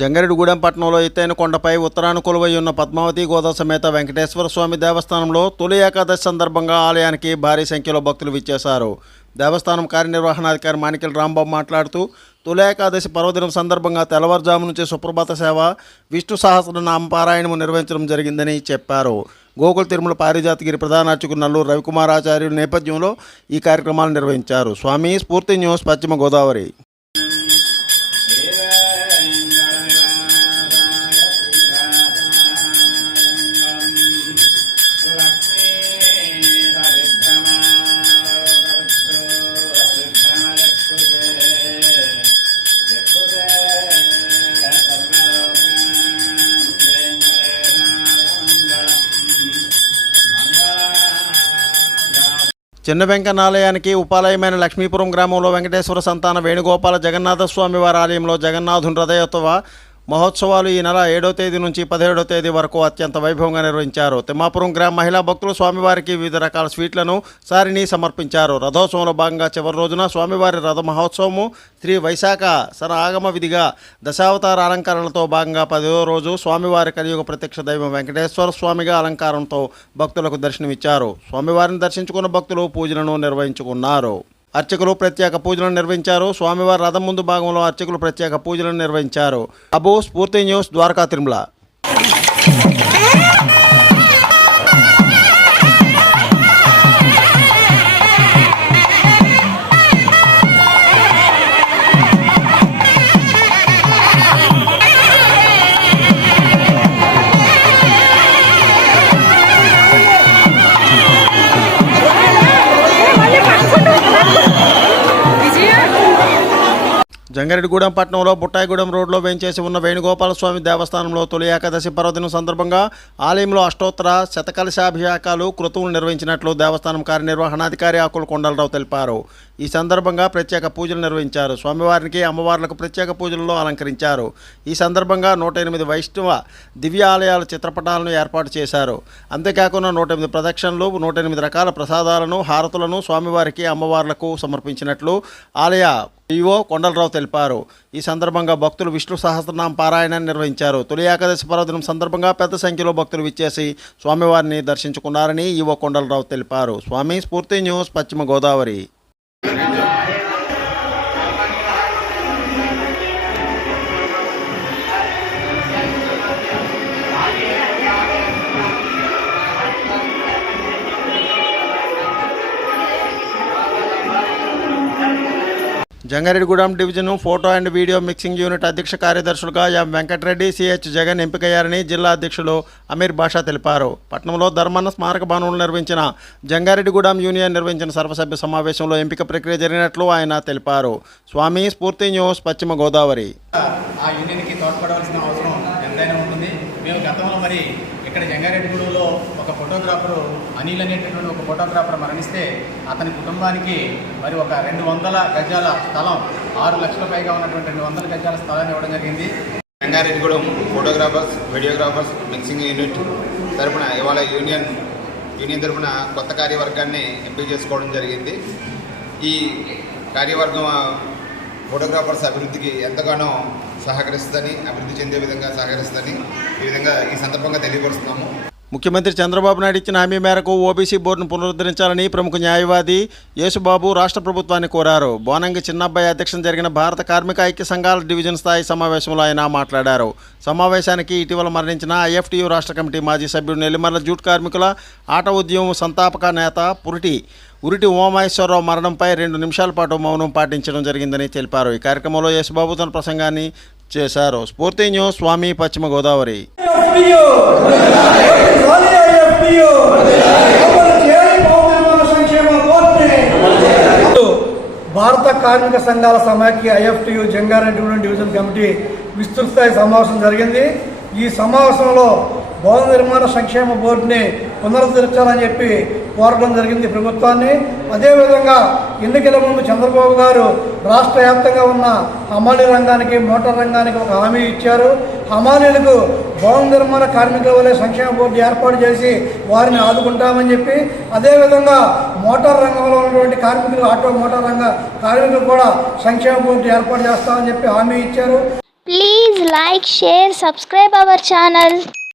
జంగారెడ్డిగూడెం పట్టణంలో ఎత్తైన కొండపై ఉత్తరాన కొలువై ఉన్న పద్మావతి గోదా సమేత వెంకటేశ్వర స్వామి దేవస్థానంలో తొలి ఏకాదశి సందర్భంగా ఆలయానికి భారీ సంఖ్యలో భక్తులు విచ్చేశారు. దేవస్థానం కార్యనిర్వహణాధికారి మాణిక్యాల రాంబాబు మాట్లాడుతూ తొలి ఏకాదశి పర్వదినం సందర్భంగా తెల్లవారుజాము నుంచి సుప్రభాత సేవ, విష్ణు సహస్రనామ పారాయణము నిర్వహించడం జరిగిందని చెప్పారు. గోకుల తిరుమల పారిజాతగిరి ప్రధాన అర్చకులు నల్లూరు రవికుమారాచార్యుల నేపథ్యంలో ఈ కార్యక్రమాలు నిర్వహించారు. స్వామి స్ఫూర్తి న్యూస్, పశ్చిమ గోదావరి. చిన్న వెంకన్నాలయానికి ఉపాలయమైన లక్ష్మీపురం గ్రామంలో వెంకటేశ్వర సంతాన వేణుగోపాల జగన్నాథ స్వామి వారి ఆలయంలో జగన్నాథుని రథోత్సవ మహోత్సవాలు ఈ నెల 7వ తేదీ నుంచి 17వ తేదీ వరకు అత్యంత వైభవంగా నిర్వహించారు. తిమ్మాపురం గ్రామ మహిళా భక్తులు స్వామివారికి వివిధ రకాల స్వీట్లను, సారిని సమర్పించారు. రథోత్సవంలో భాగంగా చివరి రోజున స్వామివారి రథ మహోత్సవము శ్రీ వైశాఖ సర ఆగమ విధిగా దశావతార అలంకరణలతో భాగంగా 10వ రోజు స్వామివారి కలియుగ ప్రత్యక్ష దైవం వెంకటేశ్వర స్వామిగా అలంకారంతో భక్తులకు దర్శనమిచ్చారు. స్వామివారిని దర్శించుకున్న భక్తులు పూజలను నిర్వహించుకున్నారు. అర్చకులు ప్రత్యేక పూజలను నిర్వహించారు. స్వామివారి రథం ముందు భాగంలో అర్చకులు ప్రత్యేక పూజలను నిర్వహించారు. అబు స్ఫూర్తి న్యూస్, ద్వారకా తిరుమల. జంగారెడ్డిగూడెం పట్టణంలో బుట్టాయిగూడెం రోడ్లో వేంచేసి ఉన్న వేణుగోపాల స్వామి దేవస్థానంలో తొలి ఏకాదశి పర్వదినం సందర్భంగా ఆలయంలో అష్టోత్తర శతకలశాభిషేకాలు కృతువులు నిర్వహించినట్లు దేవస్థానం కార్యనిర్వహణాధికారి ఆకుల కొండలరావు తెలిపారు. ఈ సందర్భంగా ప్రత్యేక పూజలు నిర్వహించారు. స్వామివారికి, అమ్మవార్లకు ప్రత్యేక పూజలలో అలంకరించారు. ఈ సందర్భంగా 108 వైష్ణవ దివ్య ఆలయాల చిత్రపటాలను ఏర్పాటు చేశారు. అంతేకాకుండా 108 ప్రదక్షిణలు, 108 రకాల ప్రసాదాలను, హారతులను స్వామివారికి, అమ్మవార్లకు సమర్పించినట్లు ఆలయ ఈవో కొండలరావు తెలిపారు. ఈ సందర్భంగా భక్తులు విష్ణు సహస్రనామ పారాయణాన్ని నిర్వహించారు. తొలి ఏకాదశి పర్వదినం సందర్భంగా పెద్ద సంఖ్యలో భక్తులు విచ్చేసి స్వామివారిని దర్శించుకున్నారని ఈవో కొండలరావు తెలిపారు. స్వామి స్ఫూర్తి న్యూస్, పశ్చిమ Godavari. Jangareddygudem division photo and video mixing unit అధ్యక్ష కార్యదర్శులుగా ఎం వెంకటరెడ్డి, సిహెచ్ జగన్ ఎంపికయ్యారని జిల్లా అధ్యక్షులు అమీర్ బాషా తెలిపారు. పట్టణంలో ధర్మన్న స్మారక భవనంలో నిర్వహించిన జంగారెడ్డిగూడెం యూనియన్ నిర్వహించిన సర్వసభ్య సమావేశంలో ఎంపిక ప్రక్రియ జరిగినట్లు ఆయన తెలిపారు. స్వామి స్ఫూర్తి న్యూస్, పశ్చిమ గోదావరి. ఆ యూనియన్కి తోడ్పడవలసిన అవసరం ఎంతైనా ఉంటుంది. మేము గతంలో మరి ఇక్కడ జంగారెడ్డిగూడెంలో ఒక ఫోటోగ్రాఫరు అనిల్ అనేటటువంటి ఒక ఫోటోగ్రాఫర్ మరణిస్తే అతని కుటుంబానికి మరి ఒక 200 గజాల స్థలం, 6 లక్షల పైగా ఉన్నటువంటి 200 గజాల స్థలాన్ని ఇవ్వడం జరిగింది. Jangareddygudem photographers, videographers mixing unit తరఫున ఇవాళ యూనియన్ తరఫున కొత్త కార్యవర్గాన్ని ఎంపిక చేసుకోవడం జరిగింది. ఈ కార్యవర్గం ఫోటోగ్రాఫర్స్ అభివృద్ధికి ఎంతగానో సహకరిస్తుందని, అభివృద్ధి చెందే విధంగా సహకరిస్తుందని ఈ విధంగా ఈ సందర్భంగా తెలియపరుస్తున్నాము. ముఖ్యమంత్రి చంద్రబాబు నాయుడు ఇచ్చిన హామీ మేరకు ఓబీసీ బోర్డును పునరుద్ధరించాలని ప్రముఖ న్యాయవాది యేసుబాబు రాష్ట్ర ప్రభుత్వాన్ని కోరారు. బోనంగి చిన్నబ్బాయి అధ్యక్షతన జరిగిన భారత కార్మిక ఐక్య సంఘాల డివిజన్ స్థాయి సమావేశంలో ఆయన మాట్లాడారు. సమావేశానికి ఇటీవల మరణించిన ఐఎఫ్టీయూ రాష్ట్ర కమిటీ మాజీ సభ్యుడు నెల్లిమర్ల జూట్ కార్మికుల ఆట ఉద్యమం సంతాపక నేత ఉరిటి ఉమామహేశ్వరరావు మరణంపై 2 నిమిషాల పాటు మౌనం పాటించడం జరిగిందని తెలిపారు. ఈ కార్యక్రమంలో యేసుబాబు తన ప్రసంగాన్ని చేశారు. స్ఫూర్తి న్యూస్, స్వామి, పశ్చిమ గోదావరి. భారత కార్మిక సంఘాల సమాఖ్య ఐఎఫ్టీయూ జంగారెడ్డిగూడెం డివిజన్ కమిటీ విస్తృత స్థాయి సమావేశం జరిగింది. ఈ సమావేశంలో భవన నిర్మాణ సంక్షేమ బోర్డుని పునరుద్ధరించాలని చెప్పి కోరడం జరిగింది ప్రభుత్వాన్ని. అదేవిధంగా ఎన్నికల ముందు చంద్రబాబు గారు రాష్ట్ర వ్యాప్తంగా ఉన్న హమాలీ రంగానికి, మోటార్ రంగానికి ఒక హామీ ఇచ్చారు. హమాలీలకు భవన నిర్మాణ కార్మికుల వలె సంక్షేమ బోర్డు ఏర్పాటు చేసి వారిని ఆదుకుంటామని చెప్పి, అదేవిధంగా మోటార్ రంగంలో ఉన్నటువంటి కార్మికులు, ఆటో మోటార్ రంగ కార్మికులు కూడా సంక్షేమ బోర్డు ఏర్పాటు చేస్తామని చెప్పి హామీ ఇచ్చారు. Please like, share, subscribe our channel.